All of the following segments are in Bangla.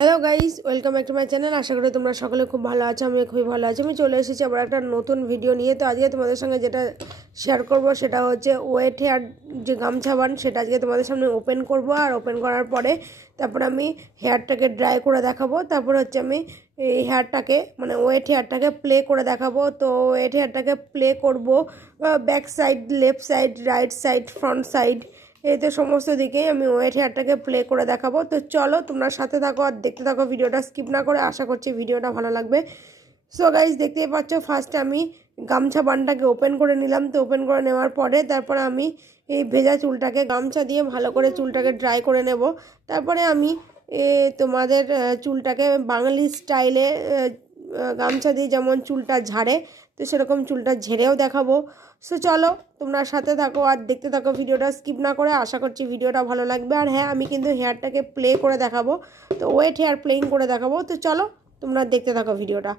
Hello guys, welcome back to my channel. আশা করি তোমরা সকলে খুব ভালো আছো। আমি খুবই ভালো আছি। আমি চলে এসেছি আবার একটা নতুন ভিডিও নিয়ে। তো আজকে তোমাদের সঙ্গে যেটা শেয়ার করব সেটা হচ্ছে ওয়েট হেয়ার যে গামছা বান, সেটা আজকে তোমাদের সামনে ওপেন করব। আর ওপেন করার পরে তারপর আমি হেয়ারটাকে ড্রাই করে দেখাবো। তারপর হচ্ছে আমি এই হেয়ারটাকে মানে ওয়েট হেয়ারটাকে প্লে করে দেখাবো। তো ওয়েট হেয়ারটাকে প্লে করব back side, left side, right side, front side, এতে সমস্ত দিকেই আমি ওয়েট হেয়ারটাকে প্লে করে দেখাবো। তো চলো তোমরা সাথে থাকো আর দেখতে থাকো, ভিডিওটা স্কিপ না করে। আশা করছি ভিডিওটা ভালো লাগবে। সো গাইজ, দেখতেই পাচ্ছ ফার্স্টে আমি গামছা বানটাকে ওপেন করে নিলাম। তো ওপেন করে নেওয়ার পরে তারপরে আমি এই ভেজা চুলটাকে গামছা দিয়ে ভালো করে চুলটাকে ড্রাই করে নেব। তারপরে আমি তোমাদের চুলটাকে বাঙালি স্টাইলে গামছা দিয়ে যেমন চুলটা ঝাড়ে, তো সেরকম চুলটা ঝেড়েও দেখাবো। সো চলো তোমরা সাথে থাকো আর দেখতে থাকো, ভিডিওটা স্কিপ না করে। আশা করছি ভিডিওটা ভালো লাগবে। আর হ্যাঁ, আমি কিন্তু হেয়ারটাকে প্লে করে দেখাবো, তো ওয়েট হেয়ার প্লেইং করে দেখাবো। তো চলো তোমরা দেখতে থাকো ভিডিওটা।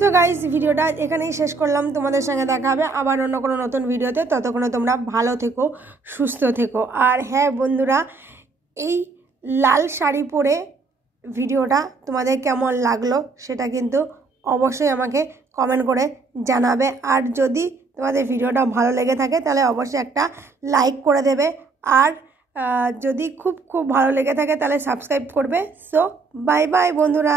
তো গাইস ভিডিওটা এখানেই শেষ করলাম, তোমাদের সঙ্গে দেখা হবে আবার অন্য কোনো নতুন ভিডিওতে। ততক্ষণে তোমরা ভালো থেকো, সুস্থ থেকো। আর হ্যাঁ বন্ধুরা, এই লাল শাড়ি পরে ভিডিওটা তোমাদের কেমন লাগলো সেটা কিন্তু অবশ্যই আমাকে কমেন্ট করে জানাবে। আর যদি তোমাদের ভিডিওটা ভালো লেগে থাকে তাহলে অবশ্যই একটা লাইক করে দেবে। আর যদি খুব খুব ভালো লেগে থাকে তাহলে সাবস্ক্রাইব করবে। সো বাই বাই বন্ধুরা।